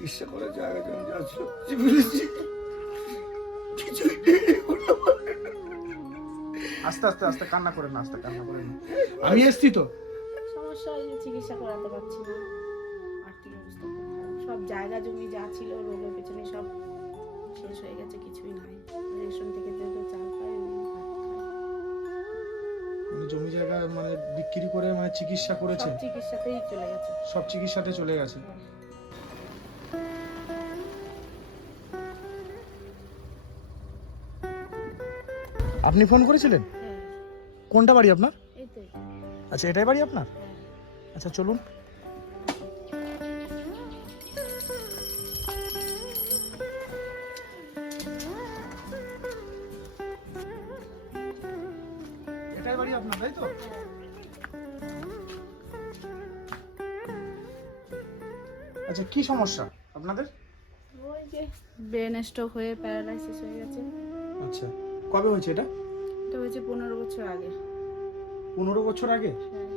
চিকিৎসা করার জায়গা জমি যা ছিল ফেলেছি কিছুই। আস্তে আস্তে আস্তে কান্না করেন না আস্তে কান্না করেন আমি এসছি তো। সমস্যা চিকিৎসা করাতে পারছি না। আর্থিক অবস্থা সব জায়গা জমি যা ছিল রোগের পেছনে সব শেষ হয়ে গেছে কিছুই নাই। রেশন থেকে যেহেতু চাল পাই মানে জমি জায়গা মানে বিক্রি করে মানে চিকিৎসা করেছে? চিকিৎসাতেই চলে গেছে। সব চিকিৎসাতে চলে গেছে? আপনি ফোন করেছিলেন? কোনটা বাড়ি আপনার। আচ্ছা এটাই বাড়ি আপনার? আচ্ছা চলুন। এটাই বাড়ি আপনার তাই তো? আচ্ছা কি সমস্যা আপনাদের? ওই যে ব্রেন স্ট্রোক হয়ে প্যারালাইসিস হয়ে গেছে। আচ্ছা। কবে হয়েছে এটা? এটা হয়েছে পনেরো বছর আগে। পনেরো বছর আগে? হ্যাঁ।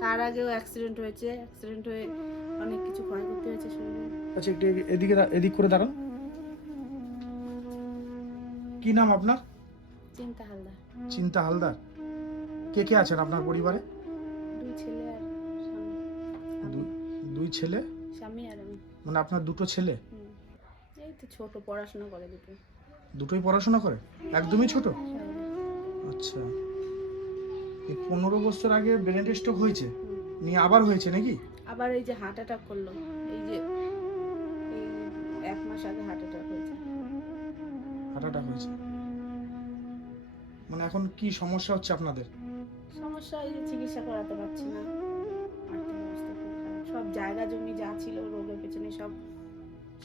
তার আগেও অ্যাক্সিডেন্ট হয়েছে। অ্যাক্সিডেন্ট হয়ে অনেক কিছু ক্ষয়ক্ষতি হয়েছে শরীরে। আচ্ছা একটু এদিকে এদিক করে দাঁড়ান। কি নাম আপনার? চিন্তা হালদার। চিন্তা হালদার। কে কে আছেন আপনার পরিবারে? দুই ছেলে আর স্বামী। দুই ছেলে? স্বামী আর আমি। মানে আপনার দুটো ছেলে। এই তো ছোট পড়াশোনা করে দুটো। দুটোই পড়াশোনা করে? একদমই ছোট। আচ্ছা। এই পনেরো বছর আগে ব্রেন স্ট্রোক হয়েছে নিয়ে আবার হয়েছে নাকি? আবার এই যে হার্ট অ্যাটাক করল। এই যে এক মাস আগে হার্ট অ্যাটাক হয়েছে। হার্ট অ্যাটাক হয়েছে। মানে এখন কি সমস্যা হচ্ছে আপনাদের? সমস্যা এই যে চিকিৎসা করাতে পারছি না। সব জায়গা জমি যা ছিল রোগের পেছনে সব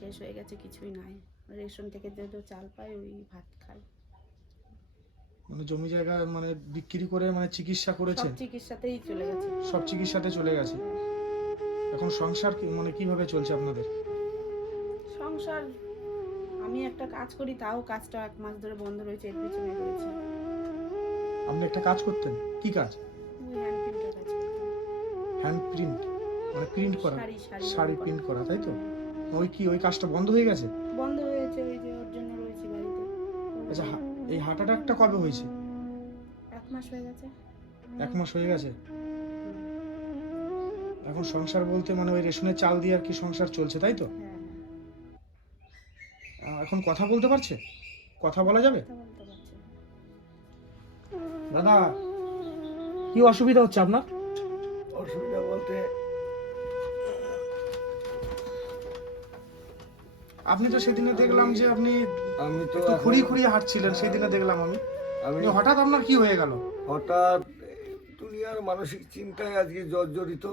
শেষ হয়ে গেছে কিছুই নাই। রেশন থেকে যেহেতু চাল পাই ওই ভাত খাই মানে জমি জায়গা মানে বিক্রি করে মানে চিকিৎসা করেছে? সব চিকিৎসাতেই চলে গেছে। সব চিকিৎসাতে চলে গেছে। এখন সংসার কি- মানে কীভাবে চলছে আপনাদের? সংসার আমি একটা কাজ করি তাও কাজটা এক মাস ধরে বন্ধ রয়েছে এর পিছনে রয়েছে আপনি একটা কাজ করতেন? কি কাজ? হ্যান্ড প্রিন্ট মানে প্রিন্ট করা? শাড়ি প্রিন্ট করা তাই তো? ওই কি ওই কাজটা বন্ধ হয়ে গেছে? আচ্ছা হা- এই হার্ট অ্যাটাকটা কবে হয়েছে? এক মাস হয়ে গেছে। এক মাস হয়ে গেছে? এখন সংসার বলতে মানে ওই রেশনের চাল দিয়ে আর কি সংসার চলছে তাই তো? হ্যাঁ। এখন কথা বলতে পারছে? কথা বলা যাবে। দাদা কি অসুবিধা হচ্ছে আপনার? অসুবিধা বলতে আপনি তো সেদিনে দেখলাম যে আপনি আমি তো একটু খুঁড়িয়ে খুঁড়িয়ে হাঁটছিলেন সেদিনে দেখলাম আমি। আমি হঠাৎ আপনার কি হয়ে গেল? হঠাৎ দুনিয়ার মানসিক চিন্তায় আজকে জর্জরিত।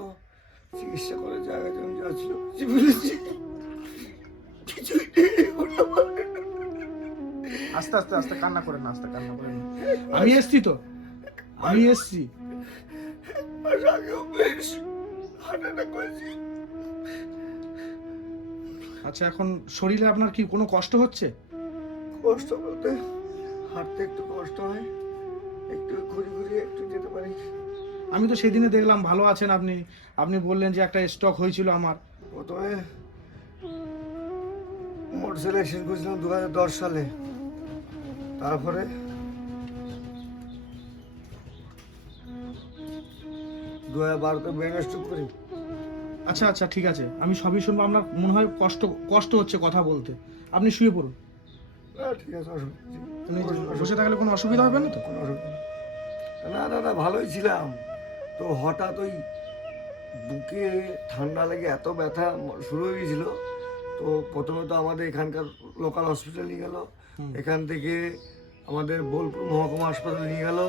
চিকিৎসা করার জায়গা জমি যা ছিল যে ফেলেছি কিছুই নেই এখন আমার। আস্তে আস্তে আস্তে কান্না করেন আস্তে কান্না করেন আমি এসছি তো। আমি এসছি। আগেও বেশ অ্যাটাক করেছি। আচ্ছা এখন শরীরে আপনার কি কোনো কষ্ট হচ্ছে? কষ্ট বলতে হাঁটতে একটু কষ্ট হয় একটু ঘুরে ঘুরে একটু যেতে পারি। আমি তো সেদিনে দেখলাম ভালো আছেন আপনি। আপনি বললেন যে একটা স্টক হয়েছিল আমার। প্রথমে মোটর সিলেকশন করেছিলাম দু হাজার দশ সালে। তারপরে দু হাজার বারোতে ব্রেন স্ট্রোক করি। আচ্ছা আচ্ছা ঠিক আছে। আমি সবই শুনব আপনার মনে হয় কষ্ট কষ্ট হচ্ছে কথা বলতে। আপনি শুয়ে পড়ুন। ঠিক আছে বসে থাকলে কোনো অসুবিধা হবে না তো? কোনো অসুবিধা। না না না ভালোই ছিলাম। তো হঠাৎ ওই বুকে ঠান্ডা লেগে এত ব্যথা শুরু হয়ে গেছিল। তো প্রথমে তো আমাদের এখানকার লোকাল হসপিটালে নিয়ে গেল। এখান থেকে আমাদের বোলপুর মহকুমা হাসপাতালে নিয়ে গেল।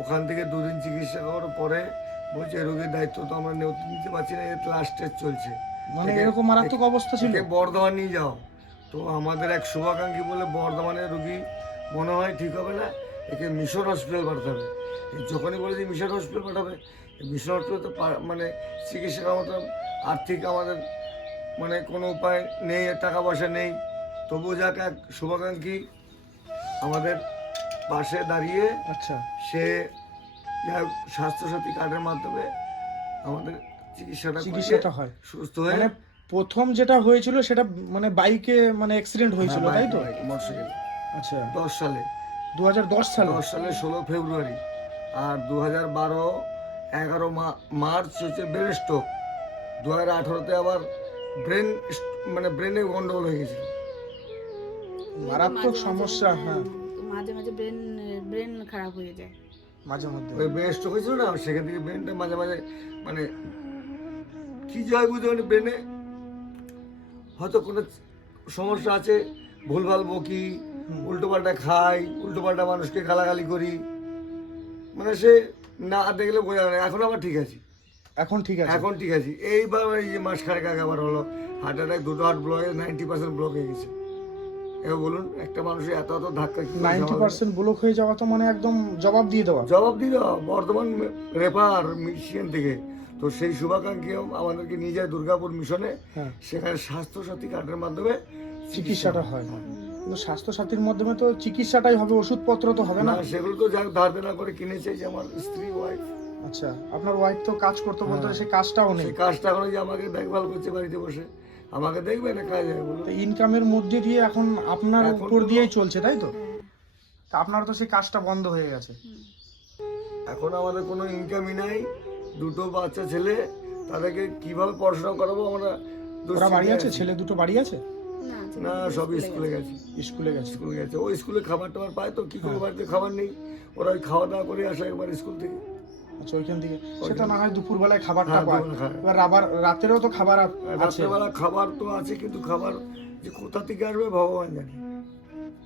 ওখান থেকে দুদিন চিকিৎসা করার পরে বলছে "এই রোগীর দায়িত্ব তো আমরা নিতে পারছি না এর লাস্ট স্টেজ চলছে। মানে এরকম মারাত্মক অবস্থা ছিল? বর্ধমান নিয়ে যাও। তো আমাদের এক শুভাকাঙ্ক্ষী বলে বর্ধমানের রুগী মনে হয় ঠিক হবে না একে মিশর হসপিটাল পাঠাতে হবে যখনই বলে যে মিশন হসপিটাল পাঠাবে মিশর হসপিটাল তো মানে চিকিৎসা মতো আর্থিক আমাদের মানে কোনো উপায় নেই টাকা পয়সা নেই। তবু যাক এক শুভাকাঙ্ক্ষী আমাদের পাশে দাঁড়িয়ে আচ্ছা। সে যাই হোক স্বাস্থ্যসাথী কার্ডের মাধ্যমে আমাদের চিকিৎসাটা চিকিৎসাটা হয়। সুস্থ হয়ে মানে প্রথম যেটা হয়েছিল সেটা মানে বাইকে মানে অ্যাক্সিডেন্ট হয়েছিল হ্যাঁ, তাই তো? মোটরসাইকেল আচ্ছা। দশ সালে। দু হাজার দশ সালে? দশ সালে ষোলো ফেব্রুয়ারি। আর দু হাজার বারো এগারো মার্চ হচ্ছে ব্রেন স্ট্রোক দু হাজার আঠারোতে আবার ব্রেন মানে ব্রেনে গন্ডগোল হয়ে গেছিল। মারাত্মক সমস্যা হ্যাঁ। মাঝে মাঝে ব্রেন ব্রেন খারাপ হয়ে যায়। মাঝে মধ্যে। ওই ব্রেন স্ট্রোক হয়েছিল না? সেখান থেকে ব্রেনটা মাঝে মাঝে মানে কি যায় বুঝতে পারি ব্রেনে হয়তো কোনো সমস্যা আছে ভুলভাল বকি হুম। উল্টো পাল্টা খাই উল্টো পাল্টা মানুষকে গালাগালি করি। মানে সে না দেখলে বোঝা যায় এখন আবার ঠিক আছে। এখন ঠিক আছে। এখন ঠিক আছে। এইবার এই যে মাস খানেক আগে আবার হলো হার্ট অ্যাটাক দুটো heart block ninety percent block হয়ে গেছে। এবার বলুন একটা মানুষের এত এত ধাক্কা কি নাইনটি পার্সেন্ট ব্লক হয়ে যাওয়া তো মানে একদম জবাব দিয়ে দেওয়া? জবাব দিল বর্ধমান রেফার মিশন থেকে। তো সেই শুভাকাঙ্ক্ষী আমাদেরকে নিয়ে যায় দুর্গাপুর মিশনে। হ্যাঁ। সেখানে স্বাস্থ্য সাথী কার্ডের মাধ্যমে চিকিৎসাটা হয় কিন্তু স্বাস্থ্য সাথীর মাধ্যমে তো চিকিৎসাটাই হবে ওষুধপত্র তো হবে না? না সেগুলো তো যাক ধার দেনা করে কিনেছে যে আমার স্ত্রী ওয়াইফ আচ্ছা আপনার ওয়াইফ তো কাজ করতে বলতে হ্যাঁ। সেই কাজটাও নেই। কাজটা করে যে আমাকে দেখভাল করছে বাড়িতে বসে। আমাকে দেখবে না কাজ হবে তো ইনকামের মধ্যে দিয়ে এখন আপনার উপর দিয়েই চলছে তাই তো? হ্যাঁ। তা আপনার তো সেই কাজটা বন্ধ হয়ে গেছে। এখন আমাদের কোনো ইনকামই নাই দুটো বাচ্চা ছেলে তাদেরকে কীভাবে পড়াশোনা করাবো আমরা ওরা বাড়ি আছে? ছেলে দুটো বাড়ি আছে? না সব স্কুলে গেছে। স্কুলে গেছে। স্কুলে গেছে। ওই স্কুলে খাবার টাবার পায় তো কি করে বাড়িতে খাবার নেই? ওরা ওই খাওয়া দাওয়া করে আসে একবার স্কুল থেকে। আচ্ছা ওইখান থেকে। সেটা না হয় দুপুর বেলায় খাবারটা হ্যাঁ, পায়। এবার আবার রাতেরও তো খাবার আ- আছে। রাত্রেবেলা খাবার তো আছে কিন্তু খাবার যে কোথা থেকে আসবে ভগবান জানে।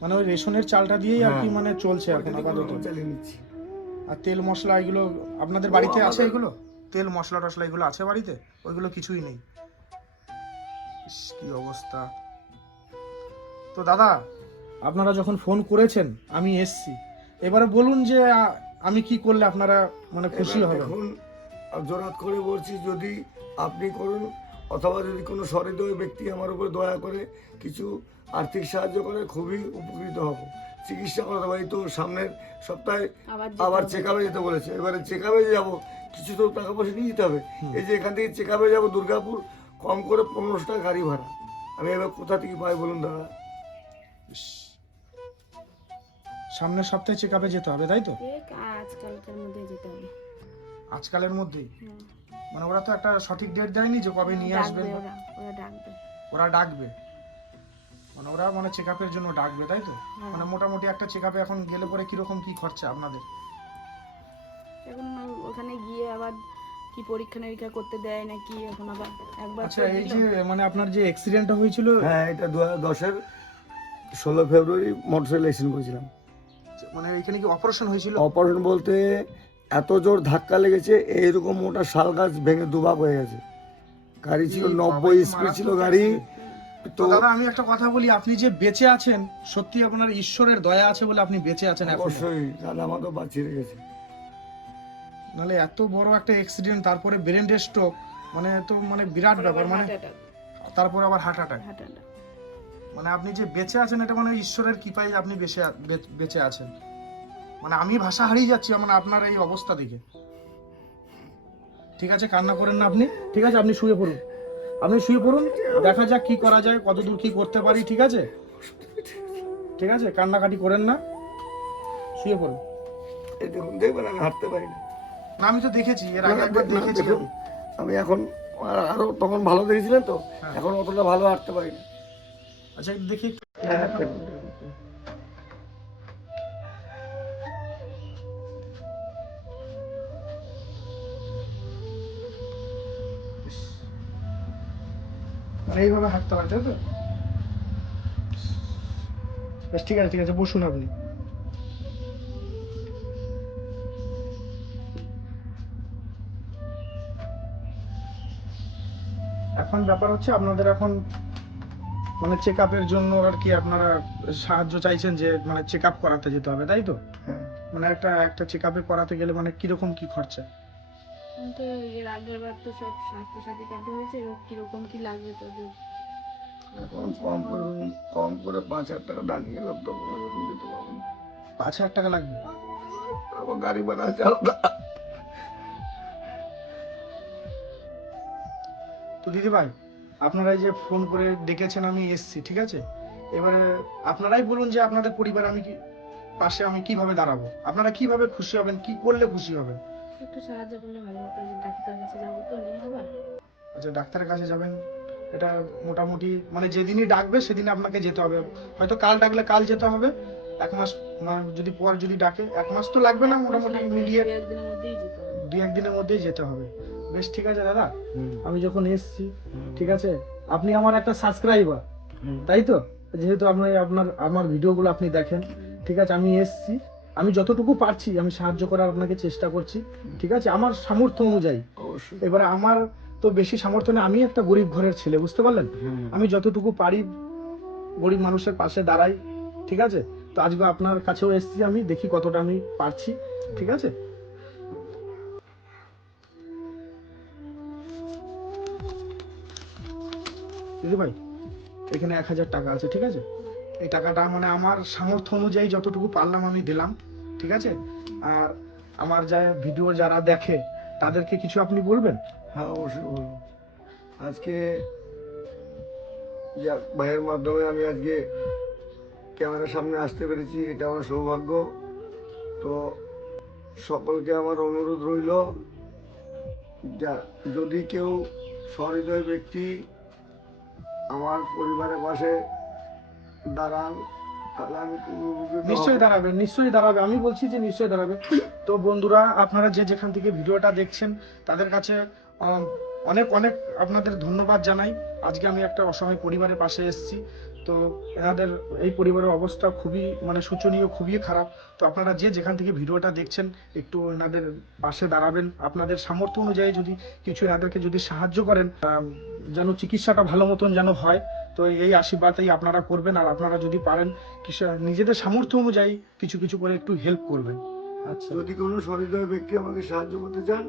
মানে ওই রেশনের চালটা দিয়েই আর কি হ্যাঁ। মানে চলছে এখন আপাতত। চালিয়ে নিচ্ছি। আর তেল মশলা এগুলো আপনাদের বাড়িতে আছে এগুলো? তেল মশলা টশলা এগুলো আছে বাড়িতে? ওইগুলো কিছুই নেই। কি অবস্থা। তো দাদা আপনারা যখন ফোন করেছেন আমি এসছি। এবারে বলুন যে আমি কি করলে আপনারা মানে খুশি হবেন? দেখুন জোরাত করে বলছি যদি আপনি করুন অথবা যদি কোনো সহৃদয় ব্যক্তি আমার উপর দয়া করে কিছু আর্থিক সাহায্য করে খুবই উপকৃত হব। চিকিৎসা করাতে পারি তো সামনের সপ্তাহে আবার চেক আপে যেতে বলেছে। এবারে চেক আপে যাব কিছু তো টাকা পয়সা নিয়ে যেতে হবে। এই যে এখান থেকে চেক আপে যাব দুর্গাপুর কম করে পনেরোশো টাকা গাড়ি ভাড়া। আমি এবার কোথা থেকে পাই বলুন দাদা। সামনের সপ্তাহে চেক আপে যেতে হবে তাই তো? আজকালকার মধ্যে যেতে হবে। আজকালের মধ্যেই? মানে ওরা তো একটা সঠিক ডেট দেয়নি যে কবে নিয়ে আসবে। ওরা ডাকবে। ওরা ডাকবে। মানে ওরা মানে চেক আপের জন্য ডাকবে তাই তো। মানে মোটামুটি একটা চেক আপে এখন গেলে পরে কীরকম কি খরচা আপনাদের? এখন ওখানে গিয়ে আবার কি পরীক্ষা নিরীক্ষা করতে দেয় নাকি এখন আবার একবার আচ্ছা এই যে মানে আপনার যে অ্যাক্সিডেন্টটা হয়েছিল? হ্যাঁ এটা দু হাজার দশের ষোলো ফেব্রুয়ারি মোটরসাইকেল অ্যাক্সিডেন্ট করেছিলাম। মানে এখানে কি অপারেশন হয়েছিল? অপারেশন বলতে এত জোর ধাক্কা লেগেছে এইরকম মোটা শাল গাছ ভেঙে দুভাগ হয়ে গেছে। গাড়ি ছিল নব্বই স্পিড ছিল গাড়ি। তো দাদা আমি একটা কথা বলি আপনি যে বেঁচে আছেন সত্যি আপনার ঈশ্বরের দয়া আছে বলে আপনি বেঁচে আছেন অবশ্যই দাদা আমাকে বাঁচিয়ে রেখেছে। নাহলে এত বড় একটা অ্যাক্সিডেন্ট তারপরে ব্রেন স্ট্রোক মানে তো মানে বিরাট আবার ব্যাপার মানে তারপরে আবার হার্ট অ্যাটাক। মানে আপনি যে বেঁচে আছেন এটা মানে ঈশ্বরের কৃপায় আপনি বেঁচে বেঁচে আছেন। মানে আমি ভাষা হারিয়ে যাচ্ছি মানে আপনার এই অবস্থা দেখে। ঠিক আছে কান্না করেন না আপনি। ঠিক আছে আপনি শুয়ে পড়ুন। আপনি শুয়ে পড়ুন দেখা যাক কি করা যায় কত দূর কি করতে পারি ঠিক আছে? ঠিক আছে কান্নাকাটি করেন না। শুয়ে পড়ুন। দেখবেন আমি হাঁটতে পারি না। না আমি তো দেখেছি এর আগে একবার দেখেছি আমি এখন আর- আরও তখন ভালো দেখেছিলেন তো? হ্যাঁ। এখন অতটা ভালো হাঁটতে পারি না। আচ্ছা দেখি এইভাবে হাঁটতে পারে তাই তো? বেশ, ঠিক আছে ঠিক আছে, বসুন আপনি। এখন ব্যাপার হচ্ছে, আপনাদের এখন মানে চেক আপের জন্য আর কি আপনারা সাহায্য চাইছেন যে মানে চেক আপ করাতে যেতে হবে তাই তো? হ্যাঁ। মানে একটা একটা চেক আপে করাতে গেলে মানে কীরকম কি খরচা? কিন্তু এর আগের বার তো সব স্বাস্থ্যসাথী কার্ডে হয়েছে এবার কীরকম কি লাগবে তোদের? এখন কম করে কম করে পাঁচ হাজার টাকা দাঁড়িয়ে গেলাম তো ওরকম দিতে পারব পাঁচ হাজার টাকা লাগবে? আবার গাড়ি ভাড়া তো দিদি ভাই আপনারা যে ফোন করে ডেকেছেন আমি এসছি ঠিক আছে? এবারে আপনারাই বলুন যে আপনাদের পরিবার আমি কি পাশে আমি কীভাবে দাঁড়াবো? আপনারা কীভাবে খুশি হবেন? কি করলে খুশি হবেন? একটু সাহায্য করলে ভালো হতো ডাক্তার কাছে যাব তো নিয়ে হবে আচ্ছা ডাক্তারের কাছে যাবেন এটা মোটামুটি মানে যেদিনই ডাকবে সেদিন আপনাকে যেতে হবে। হয়তো কাল ডাকলে কাল যেতে হবে এক মাস মানে যদি পর যদি ডাকে এক মাস তো লাগবে না মোটামুটি মধ্যেই দু একদিনের মধ্যেই যেতে হবে। বেশ ঠিক আছে দাদা। আমি যখন এসছি ঠিক আছে? আপনি আমার একটা সাবস্ক্রাইবার তাই তো? যেহেতু আপনি আপনার আমার ভিডিওগুলো আপনি দেখেন ঠিক আছে? আমি এসছি আমি যতটুকু পারছি আমি সাহায্য করার আপনাকে চেষ্টা করছি ঠিক আছে? আমার সামর্থ্য অনুযায়ী। এবারে আমার তো বেশি সামর্থ্য নেই আমি একটা গরিব ঘরের ছেলে বুঝতে পারলেন? আমি যতটুকু পারি গরিব মানুষের পাশে দাঁড়াই ঠিক আছে? তো আজকে আপনার কাছেও এসেছি আমি দেখি কতটা আমি পারছি ঠিক আছে? দিদি ভাই, এখানে এক হাজার টাকা আছে, ঠিক আছে? এই টাকাটা মানে আমার সামর্থ্য অনুযায়ী যতটুকু পারলাম আমি দিলাম, ঠিক আছে? আর আমার যা ভিডিও যারা দেখে, তাদেরকে কিছু আপনি বলবেন? হ্যাঁ অবশ্যই বলব। আজকে যাক ভাইয়ের মাধ্যমে আমি আজকে ক্যামেরার সামনে আসতে পেরেছি, এটা আমার সৌভাগ্য। তো সকলকে আমার অনুরোধ রইল যদি কেউ সহৃদয় ব্যক্তি আমার পরিবারের পাশে দাঁড়ান, তাহলে। নিশ্চয়ই দাঁড়াবে নিশ্চয়ই দাঁড়াবে। আমি বলছি যে নিশ্চয়ই দাঁড়াবে। তো বন্ধুরা, আপনারা যে যেখান থেকে ভিডিওটা দেখছেন, তাদের কাছে অনেক অনেক আপনাদের ধন্যবাদ জানাই। আজকে আমি একটা অসহায় পরিবারের পাশে এসেছি। তো এনাদের এই পরিবারের অবস্থা খুবই মানে শোচনীয়, খুবই খারাপ। তো আপনারা যে যেখান থেকে ভিডিওটা দেখছেন, একটু এনাদের পাশে দাঁড়াবেন। আপনাদের সামর্থ্য অনুযায়ী যদি কিছু এনাদেরকে যদি সাহায্য করেন যেন চিকিৎসাটা ভালো মতন যেন হয়, তো এই আশীর্বাদই আপনারা করবেন। আর আপনারা যদি পারেন নিজেদের সামর্থ্য অনুযায়ী কিছু কিছু করে একটু হেল্প করবেন। আচ্ছা। যদি কোনো সহৃদয় ব্যক্তি আমাকে সাহায্য করতে চান,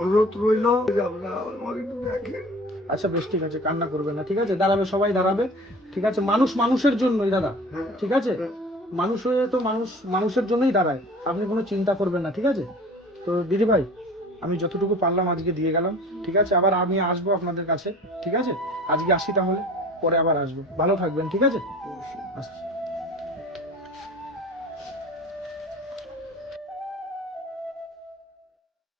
অনুরোধ রইল আপনারা আমাকে একটু দেখেন। আচ্ছা বেশ, ঠিক আছে, কান্না করবে না, ঠিক আছে? দাঁড়াবে, সবাই দাঁড়াবে, ঠিক আছে? মানুষ মানুষের জন্যই, দাদা, ঠিক আছে? মানুষ হয়ে তো মানুষ, মানুষের জন্যই দাঁড়ায়। আপনি কোনো চিন্তা করবেন না, ঠিক আছে? তো দিদি ভাই, আমি যতটুকু পারলাম আজকে দিয়ে গেলাম, ঠিক আছে? আবার আমি আসব আপনাদের কাছে, ঠিক আছে? আজকে আসি তাহলে, পরে আবার আসব। ভালো থাকবেন, ঠিক আছে? আচ্ছা